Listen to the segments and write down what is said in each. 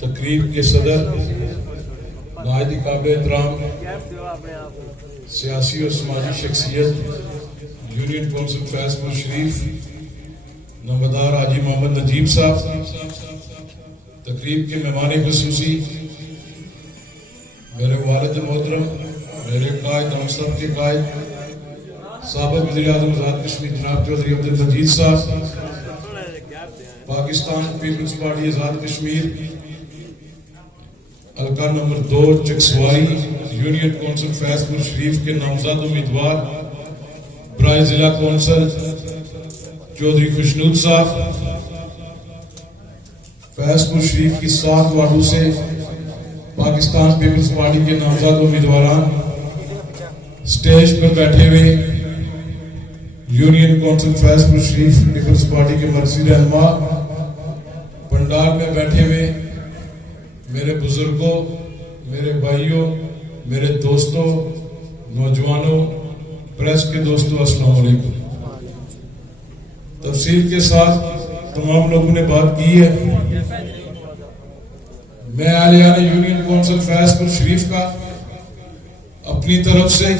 تقریب کے صدر نہایت قابل احترام سیاسی اور سماجی شخصیت یونین کونسل فیض پور شریف نمبردار حاجی محمد نجیب صاحب، تقریب کے مہمان خصوصی میرے والد محترم، میرے قائد، ہم سب کے قائد سابق وزیر اعظم آزاد کشمیر جناب چودھری عبد المجید صاحب، پاکستان پیپلز پارٹی آزاد کشمیر حلقہ نمبر 2 چکسوائی یونین کونسل فیض پور شریف کے نامزد امیدوار برائے ضلع کونسل چودھری خوشنود صاحب، فیض پور شریف کی 7 وارڈوں سے پاکستان پیپلز پارٹی کے نامزد امیدواران، سٹیج پر بیٹھے ہوئے یونین کونسل فیض پور شریف پیپلز پارٹی کے مرکزی رہنما، پنڈال میں بیٹھے ہوئے میرے بزرگوں، میرے بھائیوں، میرے دوستوں، نوجوانوں، پریس کے دوستوں، السلام علیکم۔ تفصیل کے ساتھ تمام لوگوں نے بات کی ہے۔ میں اہلیان یونین کونسل فیض پور شریف کا اپنی طرف سے،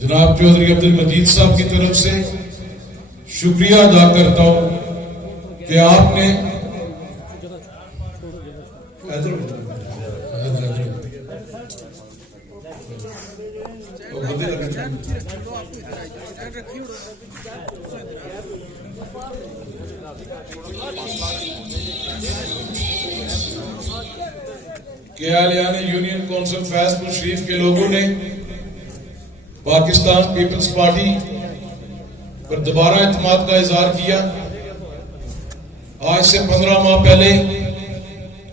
جناب چودھری عبد المجید صاحب کی طرف سے شکریہ ادا کرتا ہوں کہ آپ نے اہلیان یونین کونسل فیض پور شریف کے لوگوں نے پاکستان پیپلز پارٹی پر دوبارہ اعتماد کا اظہار کیا۔ آج سے 15 ماہ پہلے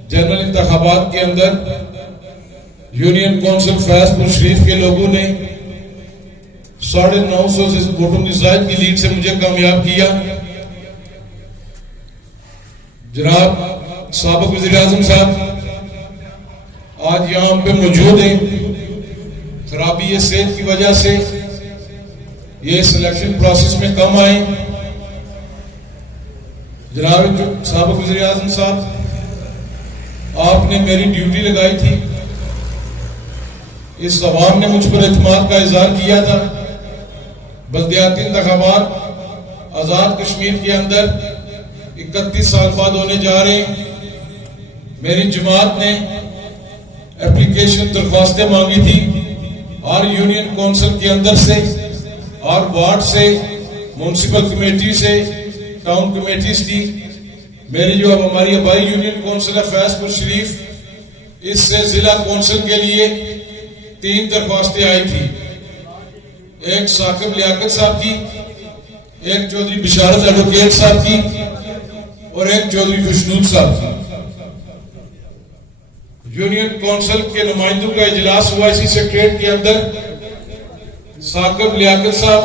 جنرل انتخابات کے اندر یونین کونسل فیض پور شریف کے لوگوں نے 950 ووٹوں کی زائد کی لیڈ سے مجھے کامیاب کیا۔ جناب سابق وزیر اعظم صاحب آج یہاں پہ موجود ہیں، خرابی صحت کی وجہ سے یہ سلیکشن پروسیس میں کم آئے۔ جناب سابق وزیر اعظم صاحب، آپ نے میری ڈیوٹی لگائی تھی، اس عوام نے مجھ پر اعتماد کا اظہار کیا تھا۔ بلدیاتی انتخابات آزاد کشمیر کے اندر 31 سال بعد ہونے جا رہے ہیں۔ میری جماعت نے اپلیکیشن درخواستیں مانگی تھی اور یونین کونسل کے اندر سے اور وارڈ سے، میونسپل کمیٹی سے، ٹاؤن کمیٹیز کی۔ میری جو اب ہماری آبائی یونین کونسل ہے فیض پور شریف، اس سے ضلع کونسل کے لیے 3 درخواستیں آئی تھی، ایک ثاقب لیاقت صاحب کی، ایک چودھری بشارت ایڈوکیٹ صاحب کی اور ایک چودھری خوشنود صاحب کی۔ یونین کونسل کے نمائندوں کا اجلاس ہوا اسی سیکریٹریٹ کے اندر۔ ثاقب لیاقت صاحب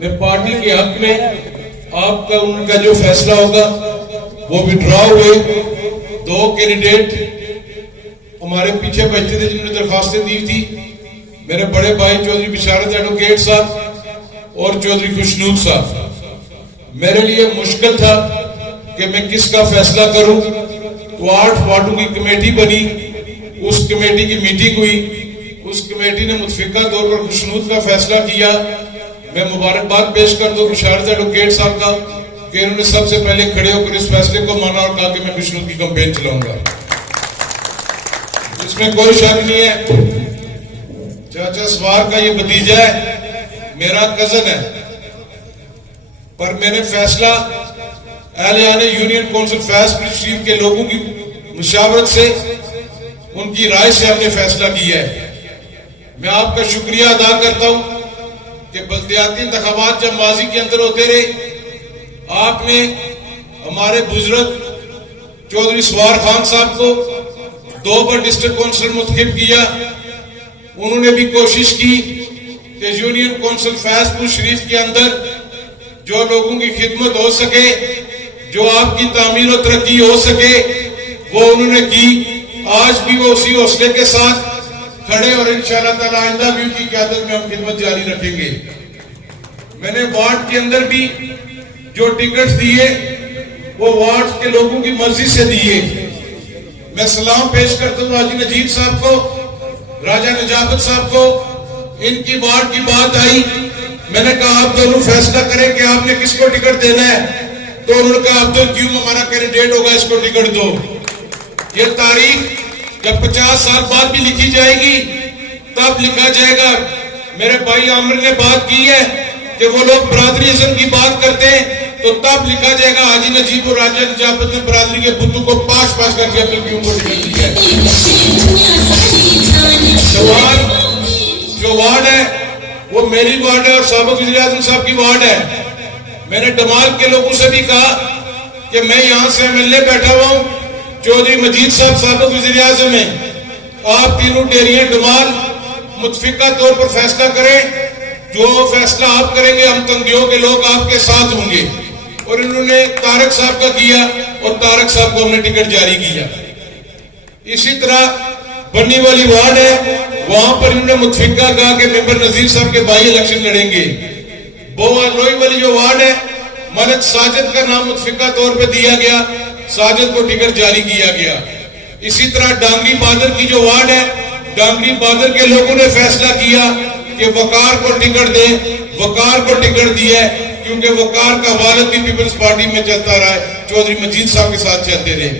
نے پارٹی کے حق میں آپ کا ان کا جو فیصلہ ہوگا وہ وڈرا ہوئے۔ 2 کینڈیڈیٹ ہمارے پیچھے بیٹھے تھے جنہوں نے درخواستیں دی تھی، میرے بڑے بھائی چودھری بشارت ایڈوکیٹ صاحب اور چودھری خوشنود صاحب۔ میرے لیے مشکل تھا کہ میں کس کا فیصلہ کروں، تو 8 وارڈوں کی کمیٹی بنی، اس کمیٹی کی میٹنگ ہوئی، اس کمیٹی نے متفقہ طور پر خوشنود کا فیصلہ کیا۔ میں مبارکباد پیش کر دوں بشارت ایڈوکیٹ صاحب کا کہ انہوں نے سب سے پہلے کھڑے ہو کر اس فیصلے کو مانا اور کہا کہ میں خوشنود کی کمپین چلاؤں گا۔ اس میں کوئی شک نہیں ہے، چاچا سوار کا یہ بھتیجا ہے، میرا کزن ہے، پر میں نے فیصلہ اہلیان یونین کونسل فیض پور شریف کے لوگوں کی مشاورت سے، ان کی رائے سے ہم نے فیصلہ کیا ہے۔ میں آپ کا شکریہ ادا کرتا ہوں کہ بلدیاتی انتخابات جب ماضی کے اندر ہوتے رہے، آپ نے ہمارے بزرگ چودھری سوار خان صاحب کو 2 بار ڈسٹرکٹ کونسلر منتخب کیا۔ انہوں نے بھی کوشش کی کہ یونین کونسل فیض پور شریف کے اندر جو لوگوں کی خدمت ہو سکے، جو آپ کی تعمیر و ترقی ہو سکے، وہ انہوں نے کی۔ آج بھی وہ اسی حوصلے کے ساتھ کھڑے اور انشاءاللہ تعالی آئندہ بھی ان کی قیادت میں ہم خدمت جاری رکھیں گے۔ میں نے وارڈ کے اندر بھی جو ٹکٹس دیے وہ وارڈ کے لوگوں کی مرضی سے دیے۔ میں سلام پیش کرتا ہوں حاجی نجیب صاحب کو, راجہ نجابت صاحب کو. ان کی وارڈ کی بات آئی, میں نے کہا آپ دونوں فیصلہ کریں کہ آپ نے کس کو ٹکٹ دینا ہے, تو انہوں نے کہا عبد القیوم ہمارا کینڈیڈیٹ ہوگا, اس کو ٹکٹ دو. یہ تاریخ جب 50 سال بعد بھی لکھی جائے گی تب لکھا جائے گا. میرے بھائی عامر نے بات کی ہے کہ وہ لوگ برادری ازم کی بات کرتے ہیں, تو تب لکھا جائے گا حاجی نجیب اور راجہ نجابت نے برادری کے بتوں کو پاش پاش کر کے عبد القیوم کو ٹکٹ دیا ہے. جو وارڈ ہے وہ میری وارڈ ہے اور سابق وزیر اعظم صاحب کی وارڈ ہے. میں نے ڈمال کے لوگوں سے بھی کہا کہ میں یہاں سے MLA بیٹھا ہوا ہوں, چودھری مجید صاحب سابق وزیر اعظم ہیں, آپ تینوں ڈیریاں ڈمال متفقہ طور پر فیصلہ کریں, جو فیصلہ آپ کریں گے ہم تنگیوں کے لوگ آپ کے ساتھ ہوں گے. اور انہوں نے طارق صاحب کا کیا اور طارق صاحب کو ہم نے ٹکٹ جاری کیا. اسی طرح بنی والی وارڈ ہے, وہاں پر انہوں نے متفقہ کہا کہ ممبر نذیر صاحب کے بائی الیکشن لڑیں گے. بوا لوئی والی جو وارڈ ہے, ملک ساجد کا نام متفقہ طور پہ دیا گیا, ساجد کو ٹکٹ جاری کیا گیا. اسی طرح ڈانگری بادر کی جو وارڈ ہے, ڈانگری بادر کے لوگوں نے فیصلہ کیا کہ وقار کو ٹکٹ دیں, وقار کو ٹکٹ دیا ہے کیونکہ وقار کا والد بھی پیپلز پارٹی میں چلتا رہا ہے, چودھری مجید صاحب کے ساتھ چلتے رہے.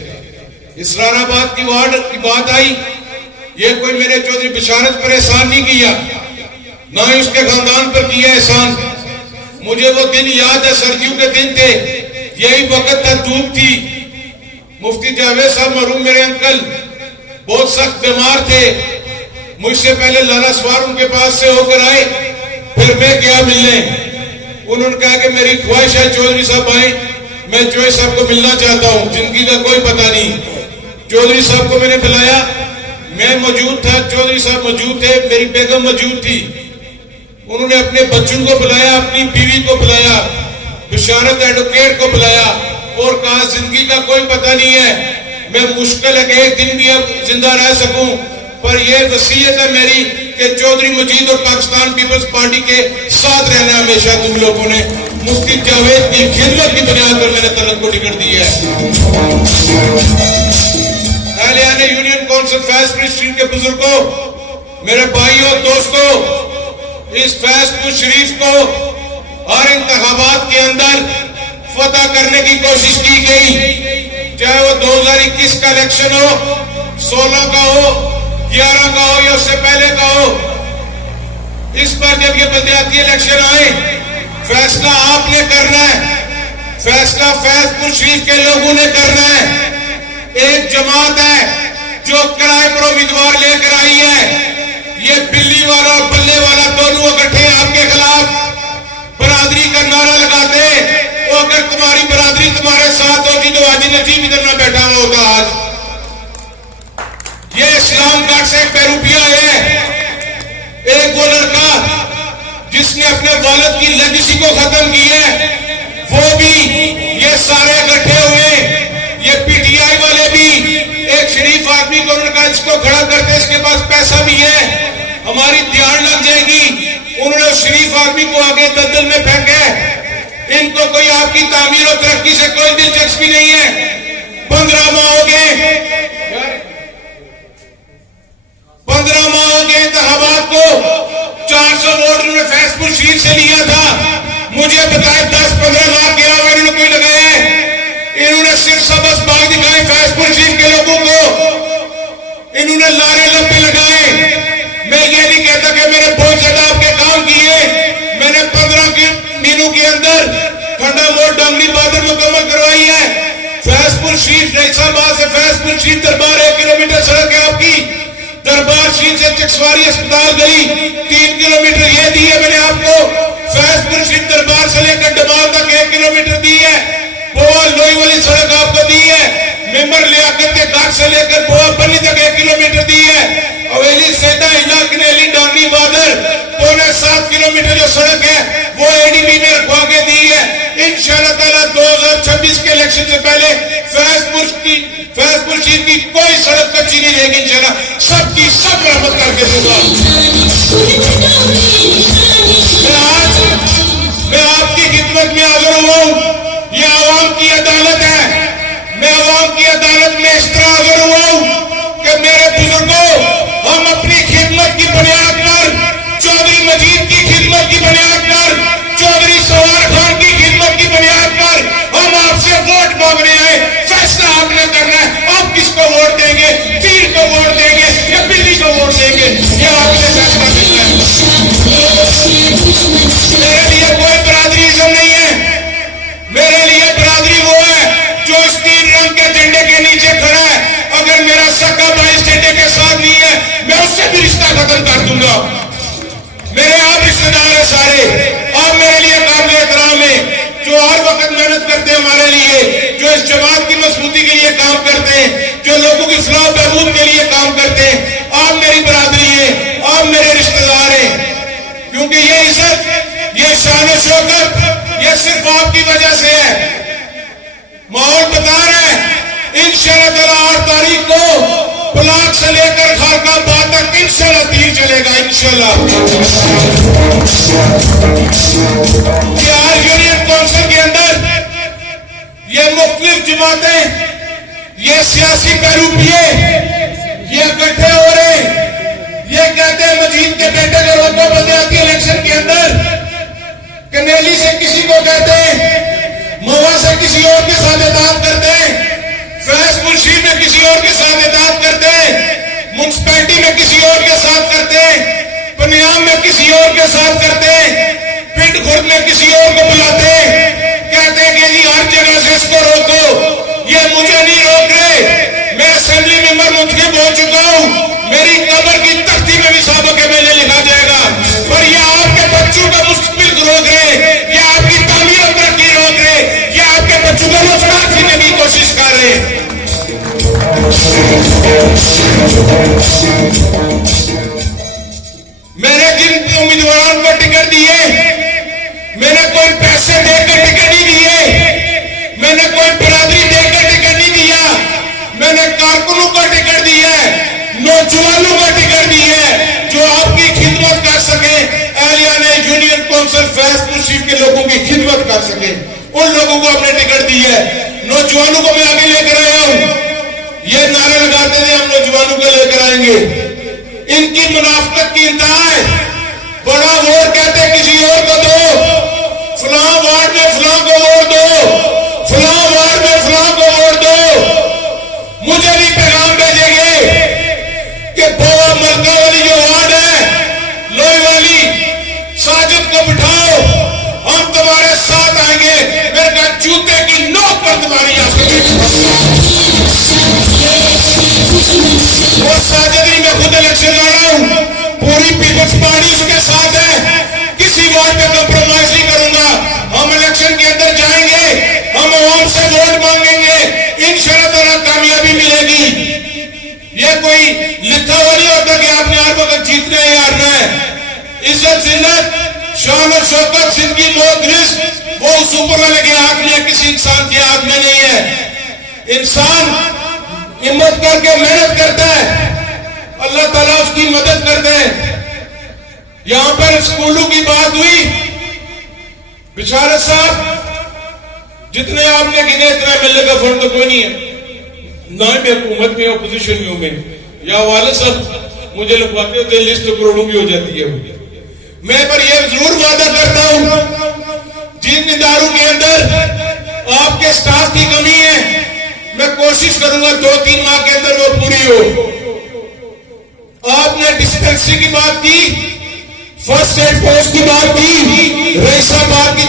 اسرار آباد کی وارڈ کی بات آئی, یہ کوئی میرے چودھری بشارت پر احسان نہیں کیا, نہ ہی اس کے خاندان پر کیا احسان. مجھے وہ دن یاد ہے, سردیوں کے دن تھے, یہی وقت تھا, دھوپ تھی. مفتی جاوید صاحب مرحوم میرے انکل بہت سخت بیمار تھے, مجھ سے پہلے لالا سوار ان کے پاس سے ہو کر آئے, پھر میں گیا ملنے. انہوں نے کہا کہ میری خواہش ہے چودھری صاحب آئیں, میں چودھری صاحب کو ملنا چاہتا ہوں, زندگی کا کوئی پتہ نہیں. چودھری صاحب کو میں نے بلایا, میں موجود تھا, چودھری صاحب موجود تھے, میری بیگم موجود تھی. انہوں نے اپنے بچوں کو بلایا, اپنی بیوی کو بلایا, بشارت ایڈوکیٹ کو بلایا اور کہا زندگی کا کوئی پتہ نہیں ہے, میں مشکل ہے کہ ایک دن بھی اب زندہ رہ سکوں, پر یہ وصیت ہے میری کہ چودھری مجید اور پاکستان پیپلز پارٹی کے ساتھ رہنا ہمیشہ تم لوگوں نے. مفتی جاوید کی خدمت کی بنیاد پر میں نے طلب کو ٹکٹ دی ہے. اہلیان یونین کونسل فیض پور اسٹریٹ کے بزرگوں, میرے بھائیوں دوستوں, اس فیض پور شریف کو ہر انتخابات کے اندر فتح کرنے کی کوشش کی گئی, چاہے وہ 2021 کا الیکشن ہو, 16 کا ہو, 11 کا ہو یا اس سے پہلے کا ہو. اس پر جب یہ بلدیاتی الیکشن آئے, فیصلہ آپ نے کرنا ہے, فیصلہ فیض پور شریف کے لوگوں نے کرنا ہے. ایک جماعت ہے جو کرائے پر امیدوار لے کر آئی ہے, یہ بلی والا اور بلے والا دونوں اکٹھے آپ کے خلاف برادری کا نعرہ لگاتے. وہ اگر تمہاری برادری تمہارے ساتھ ہوتی تو حاجی نجیب ادھر نہ بیٹھا ہوا ہوتا. آج یہ اسلام گڑھ سے ایک بیروپیا ہے, ایک وہ لڑکا جس نے اپنے والد کی لیگیسی کو ختم کی ہے, وہ بھی, یہ سارے اکٹھے ہوئے. یہ PTI والے بھی ایک شریف آدمی کو انہوں نے کہا اس کو کھڑا کرتے, اس کے پاس پیسہ بھی ہے, ہماری دیار لگ جائے گی. انہوں نے اس شریف آدمی کو آگے دلدل میں پھینکے. ان کو کوئی آپ کی تعمیر و ترقی سے کوئی دلچسپی نہیں ہے. 15 ماہ ہو گئے, 15 ماہ ہو گئے انتخابات کو, 400 ووٹ انہوں نے فیض پور شریف سے لیا تھا. مجھے بتائے 10-15 لاکھ کے علاوہ انہوں نے کوئی لگایا ہے؟ انہوں نے صرف سبز باغ دکھائے فیض پور شریف کے لوگوں کو, انہوں نے لارے لپے لگائے. میں یہ نہیں کہتا کہ میں نے بہت زیادہ آپ کے کام کیے, میں نے 15 دنوں کے اندر کھنڈا موڑ ڈانگری بادر مکمل کروائی ہے. فیض پور شریف ریسا باغ سے فیض پور شریف دربار 1 کلومیٹر سڑک ہے آپ کی, دربار شریف سے چکسواری اسپتال گئی 3 کلومیٹر یہ دی ہے میں نے آپ کو. فیض پور شریف دربار سے لے کر ڈمال تک 1 کلومیٹر دی ہے. بوا لوئی والی سڑک آپ کو دی ہے. ممبر لیاقت کے گھاٹ سے لے کر بوا بنی تک 1 کلومیٹر دی ہے. اویلی سیدہ ہلا کنیلی ڈانگری بادر 7.25 کلومیٹر جو سڑک ہے وہ ADB میں رکھوا کے دی ہے. انشاءاللہ تعالیٰ 2026 کے الیکشن سے پہلے فیض پور شریف کی کوئی سڑک کچی نہیں رہے گی. انشاءاللہ سب کی سب مرمت کر کے دوں گا. میں آپ کی خدمت میں حاضر ہوا ہوں, یہ عوام کی عدالت ہے. میں عوام کی عدالت میں اس طرح حاضر ہوا ہوں تیر کو ووٹ دیں گے یا بلی کو ووٹ دیں گے، یہ آپ نے فیصلہ کرنا ہے. میرے لیے کوئی برادریزم نہیں ہے. میرے لیے برادری وہ ہے جو اس 3 رنگ کے جھنڈے کے نیچے کھڑا ہے. اگر میرا سکا بھائی اس جھنڈے کے ساتھ نہیں ہے میں اس سے بھی رشتہ ختم کر دوں گا. میرے آپ رشتے دار ہیں سارے، آپ میرے لیے قابل احترام ہیں، جو ہر وقت محنت کرتے ہیں ہمارے لیے، جو اس جماعت کی مضبوطی کے لیے کام کرتے ہیں، جو لوگوں کی فلاح و بہبود کے لیے کام کرتے ہیں. آپ میری برادری ہیں، آپ میرے رشتے دار ہیں. کیونکہ یہ عزت، یہ شان و شوکت، یہ صرف آپ کی وجہ سے ہے. ماحول بتا رہا ہے انشاءاللہ تعالی 8 تاریخ کو بلاک سے لے کر خالقہ آباد تک انشاءاللہ تیر چلے گا انشاءاللہ. یہ آج یونین کونسل کے اندر یہ مختلف جماعتیں، یہ سیاسی پیروپیے یہ اکٹھے ہو رہے ہیں. یہ کہتے ہیں مجید کے بیٹے کو روکو بلدیاتی الیکشن کے اندر. کنیلی سے کسی کو کہتے ہیں، موا سے کسی اور کے ساتھ اتحاد کرتے ہیں، فیض پور میں کسی اور کے ساتھ اتحاد کرتے ہیں، منسپلٹی میں کسی اور کے ساتھ کرتے ہیں، پنیام میں کسی اور کے ساتھ کرتے ہیں، پنڈ خرد میں کسی اور کو بلاتے ہیں. کہتے ہیں کہ جی ہر جگہ سے اس کو روکو. یہ مجھے نہیں روک رہے. میں اسمبلی ممبر منتخب ہو چکا ہوں. میری قبر کی تختی میں بھی سابقے میں نے لکھا جائے گا. پر یہ آپ کے بچوں کا مستقبل روک رہے، یہ آپ کی تعمیر و ترقی روک رہے، یہ آپ کے بچوں کو روزگار دینے کی کوشش کر رہے ہیں. میں نے جن امیدواروں کو ٹکٹ دیے، میں نے کوئی پیسے دے کر ٹکٹ نہیں دیے، میں نے کوئی برادری دے کر ٹکٹ نہیں دیا. میں نے کارکنوں کا ٹکٹ دیا ہے، نوجوانوں کا ٹکٹ دیا ہے جو آپ کی خدمت کر سکے. اہلیان یونین کونسل فیض پور شریف کے لوگوں کی خدمت کر سکے، ان لوگوں کو ہم نے ٹکٹ دی ہے. نوجوانوں کو میں آگے لے کر آیا ہوں. یہ نعرے لگاتے تھے ہم نوجوانوں کو لے کر آئیں گے. ان کی منافقت کی انتہا ہے. بڑا ووٹ کہتے کسی اور کو دو، فلاں وارڈ میں فلاں کو ووٹ دو، فلاں وارڈ میں فلاں کو ووٹ دو. مجھے بھی پیغام بھیجیں گے کہ بوا ملکہ والی جو وارڈ ہے لوئی والی، ساجد کو بٹھاؤ، ہم تمہارے ساتھ آئیں گے. میں کہا جوتے کی نوک پر تمہاری آنکھیں. وہ ساجد ہی میں خود الیکشن لڑ رہا ہوں، پوری پیپلز پارٹی اس کے ساتھ ہے. کسی وارڈ پہ کمپرومائز نہیں کروں گا. ہم الیکشن کے اندر جائیں گے، ہم عوام سے ووٹ مانگیں گے، انشاءاللہ تعالیٰ کامیابی ملے گی. یہ کوئی لکھا ہوا نہیں ہوتا کہ آپ نے ہر وقت جیتنا ہے یا ہارنا ہے. عزت ذلت شان و شوکت زندگی موت رزق وہ اس اوپر والے کے ہاتھ میں ہے، کسی انسان کے ہاتھ میں نہیں ہے. انسان ہمت کر کے محنت کرتا ہے، اللہ تعالیٰ اس کی مدد کرتے ہیں. یہاں پر اسکولوں کی بات ہوئی، بشارت صاحب جتنے آپ نے گنے اتنا ملنے کا فنڈ تو کوئی نہیں ہے. نہ میں حکومت میں اپوزیشن میں ہوں میں، یا والد صاحب مجھے لکھواتے ہوتے لسٹ کروڑوں کی ہو جاتی ہے. میں پر یہ ضرور وعدہ کرتا ہوں جن اداروں کے اندر آپ کے سٹاف کی کمی ہے میں کوشش کروں گا 2-3 ماہ کے اندر وہ پوری ہو. آپ نے ڈسپینسری کی بات کی، فرسٹ ایڈ پوسٹ کی بات کی، رئیس آباد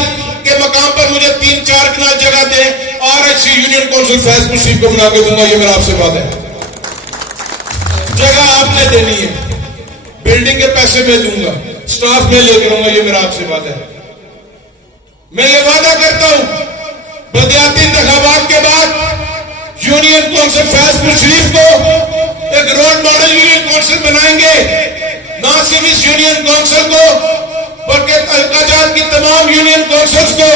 کے مقام پر مجھے 3-4 کنال جگہ دیں، RHC یونین کونسل فیض پور شریف کو بنا کے دوں گا. یہ میرا آپ سے بات ہے. جگہ آپ نے دینی ہے، بلڈنگ کے پیسے میں دوں گا، سٹاف میں لے کر آؤں گا. یہ میرا آپ سے بات ہے. میں یہ وعدہ کرتا ہوں بلدیاتی انتخابات کے بعد یونین کونسل فیض پور شریف کو ایک رول ماڈل یونین کونسل بنائیں گے. نہ صرف اس یونین کونسل کو بلکہ حلقہ جات کی تمام یونین کونسلز کو،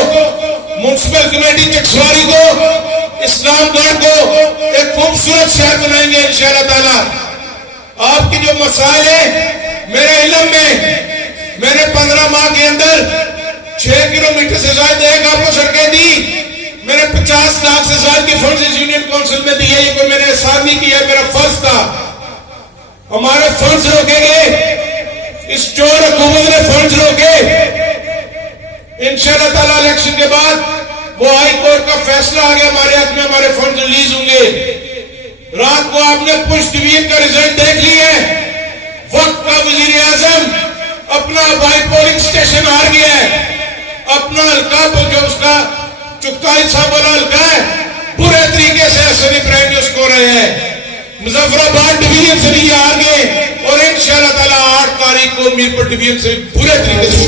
میونسپل کمیٹی چکسواری کو، اسلام گڑھ کو ایک خوبصورت شہر بنائیں گے انشاءاللہ تعالی. آپ کی جو مسائل ہیں میرے علم میں نے 15 ماہ کے اندر 6 کلومیٹر سے زائد ایک آپ کو سڑکیں دی. میں نے 50 لاکھ سے زائد کی فنڈز اس یونین کونسل میں دی ہے. یہ کوئی میں نے احسان نہیں کیا، میرا فرض تھا. ہمارے فنڈز روکیں گے، اس چور حکومت نے فنڈز روکے. انشاءاللہ تعالیٰ الیکشن کے بعد وہ ہائی کورٹ کا فیصلہ آ گیا ہمارے حق میں، ہمارے فنڈز ریلیز ہوں گے. رات کو آپ نے پنچ ڈویژن کا رزلٹ دیکھ لیا ہے. وقت کا وزیر اعظم اپنا بائی پولنگ اسٹیشن ہار گیا ہے. اپنا حلقہ جو اس کا چغتائی صاحب والا حلقہ ہے برے طریقے سے حسن ابراہیم جو اس کو رہے ہیں. مظفر آباد ڈویژن سے بھی آ گئے اور انشاءاللہ تعالیٰ 8 تاریخ کو میرپور ڈویژن سے برے طریقے سے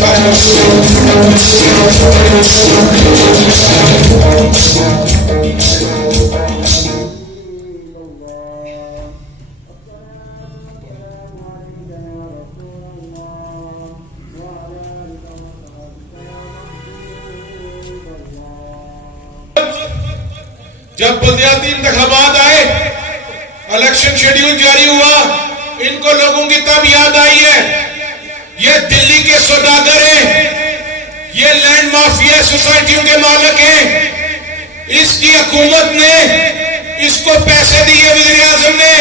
جب بلدیاتی انتخابات آئے, الیکشن شیڈیول جاری ہوا, ان کو لوگوں کی تب یاد آئی ہے یہ دلی کے سوداگر ہیں, یہ لینڈ مافیا سوسائٹیوں کے مالک ہیں. اس کی حکومت نے اس کو پیسے دیے وزیر اعظم نے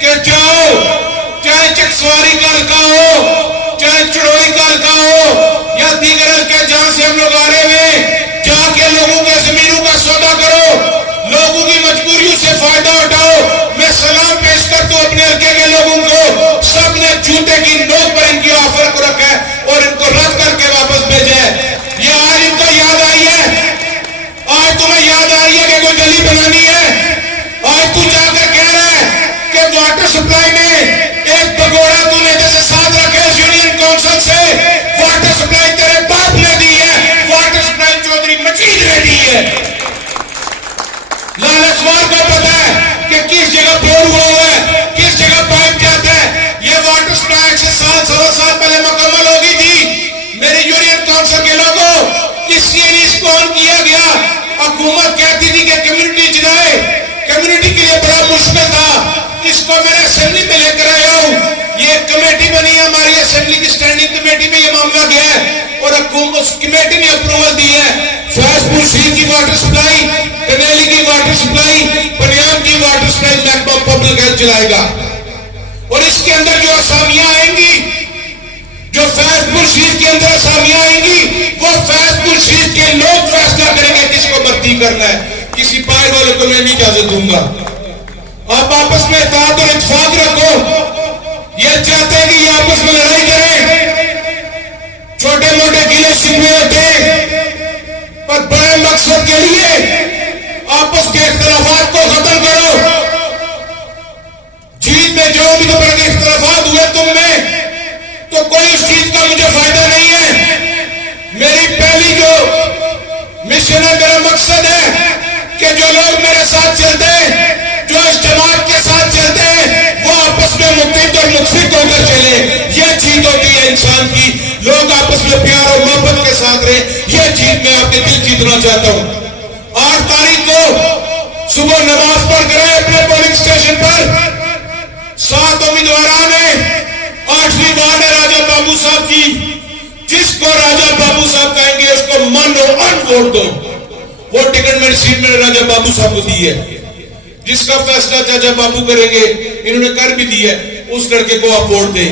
کہ جاؤ, چاہے چکسواری کا حلقہ ہو, چاہے چڑوئی کا حلقہ ہو یا دیگر حلقے جہاں سے ہم لوگ آ رہے ہیں, جا کے لوگوں کے زمینوں کا سودا کرو, لوگوں کی مجبوریوں سے فائدہ اٹھاؤ. میں سلام پیش کرتا ہوں اپنے حلقے کے لوگوں کو, سب نے جوتے کی نوک پر ان کی آفر کو رکھا ہے اور ان کو رد کر کے واپس بھیجا ہے. یہ آج ان کو یاد آئی ہے, آج تمہیں یاد آ رہی ہے کہ کوئی گلی بنانی ہے. آج تو جا کر کہہ رہا ہے کہ واٹر سپلائی میں ایک بگوڑا تو نے جیسے ساتھ رکھے اس یونین کونسل سے, واٹر سپلائی تیرے باپ نے دی ہے, واٹر سپلائی چودھری مجید نے دی ہے. لالچوار کو پتا ہے کہ کس جگہ بور ہوا ہے, کس جگہ پائپ جاتا ہے. یہ واٹر سپلائی 1.5 سال پہلے مکمل ہوگی تھی. میری یونین کونسل کے لوگوں, اس لیے اس کو آن کیا گیا. حکومت کہتی تھی کہ کمیونٹی جائے, کمیونٹی کے لیے بڑا مشکل تھا. اس کو میں نے اسمبلی میں لے کر آیا ہوں. یہ ایک کمیٹی بنی ہے ہماری اسمبلی کی اسٹینڈنگ کمیٹی میں, یہ معاملہ گیا ہے اور حکومت اس کمیٹی نے اپروول دی ہے. فیض پور شہر کی واٹر سپلائی, کنیلی کی واٹر سپلائی, پنیام کی واٹر سپلائی محکمہ پبلک ہیلتھ چلائے گا. اور اس کے اندر جو اسامیاں آئیں گی, جو فیض پور شہر کے اندر اسامیاں آئیں گی, وہ فیض پور شہر کے لوگ فیصلہ کریں گے کس کو بھرتی کرنا ہے. کسی باہر والے کو میں نہیں اجازت دوں گا. آپ آپس میں اتحاد اور اتفاق رکھو. یہ چاہتے ہیں کہ یہ آپس میں لڑائی کریں, چھوٹے موٹے گلے شکوے ہوتے ہیں, پر بڑے مقصد کے لیے آپس کے اختلافات کو ختم کرو. جیت میں جو بھی تو بڑے اختلافات ہوئے تم میں, تو کوئی اس چیز کا مجھے فائدہ نہیں ہے. میری پہلی جو مشن ہے, میرا مقصد ہے کہ جو لوگ میرے ساتھ چلتے ہیں, جو اس جماعت کے ساتھ چلتے ہیں, وہ آپس میں متحد اور متفق ہو کر چلے. یہ جیت ہوتی ہے انسان کی. لوگ آپس میں پیار اور محبت کے ساتھ رہے. یہ جیت میں آپ کے دل جیتنا چاہتا ہوں. 8 تاریخ کو صبح نماز پڑھ کر اپنے پولنگ اسٹیشن پر 7 امیدواران ہیں. 8ویں وارڈ ہے راجہ بابو صاحب کی. جس کو راجہ بابو صاحب کہیں گے اس کو من اور ان ووٹ دو. وہ ٹکٹ میری سیٹ میں راجہ بابو صاحب کو دی ہے. جس کا فیصلہ چاچا بابو کریں گے, انہوں نے کر بھی دی ہے, اس لڑکے کو آپ ووٹ دیں.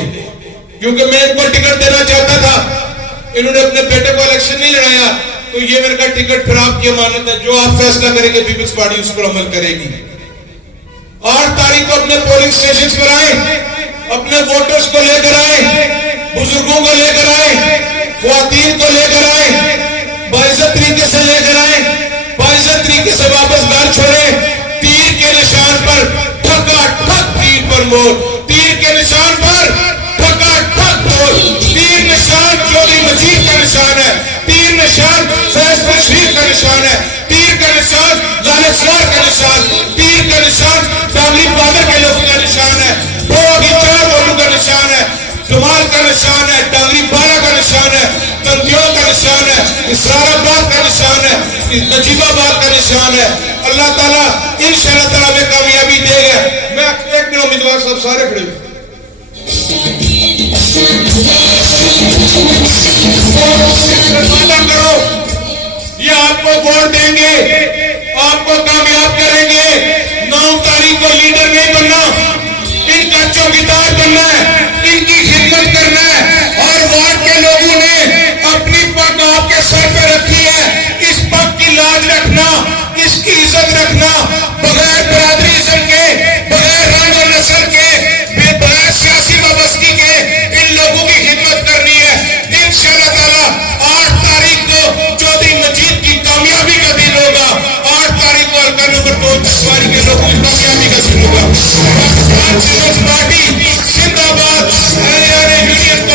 کیونکہ میں ان کو ٹکٹ دینا چاہتا تھا, انہوں نے اپنے بیٹے کو الیکشن نہیں لڑایا, تو یہ میرے کا ٹکٹ پھر آپ کی امانت ہے. جو آپ فیصلہ کریں گے پیپلز پارٹی اس پر عمل کرے گی. 8 تاریخ کو اپنے پولنگ اسٹیشن پر آئے, اپنے ووٹرز کو لے کر آئے, بزرگوں کو لے کر آئے, خواتین کو لے کر آئے, باعزت طریقے سے لے کر آئے, باعزت طریقے سے واپس گھر چھوڑے. تیر کے نشان پر ٹھکا ٹھک تیر پر مور, تیر کے نشان پر ٹھکا ٹھک مور. تیر نشان چودھری مجید کا نشان ہے, تیر نشان فیض پور شہر کا نشان ہے, تیر کا نشان لالچوار کا نشان, تیر کا نشان ڈانگری بادر کے لوگوں کا نشان ہے, بوڑا کی 4 ووٹوں کا نشان ہے, جمال کا نشان ہے, ڈانگری بارہ کا نشان ہے, تندیوں کا نشان ہے, اسرار آباد کا نشان ہے, نجیب آباد کا نشان ہے. اللہ تعالیٰ انشاءاللہ تعالیٰ میں کامیابی دے گا. میں ایک منٹ امیدوار صاحب سارے کھڑے ہوئے. کرو, یہ آپ کو ووٹ دیں گے, آپ کو کامیاب کریں گے. 9 تاریخ کو لیڈر نہیں بننا, ان کا چوکیدار بننا ہے, ان کی خدمت کرنا ہے. اور وارڈ کے لوگوں نے اپنی پگ آپ کے سر پہ رکھی ہے. اس پگ کی لاج رکھنا, اس کی عزت رکھنا, بغیر برادریزم کے